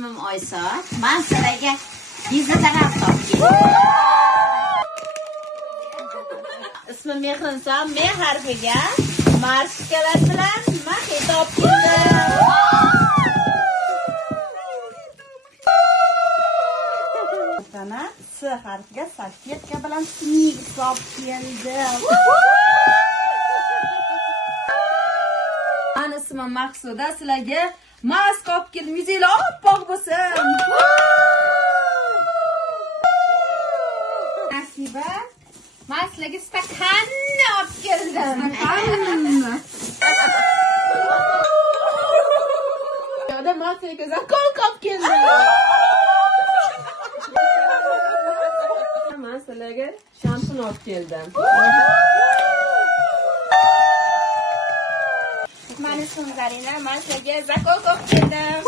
İsmim Oysa. Ben sizlarga biznesdan topdim. İsmim Mehrinson. Men harfiga marshkalar bilan men topdim. Sana S harfiga salfetka bilan snig topdim. Ana ismim Maqsuda. Sizlarga mask olib keldim. Yuzinglar oppoq bo'lsin. Nasiba, men sizlarga stakanni olib keldim. Yo'da men sizlarga zakolka olib keldim. Men sizlarga shampun olib keldim. Men ismim Zarina. Men sizlarga zakolka olib keldim.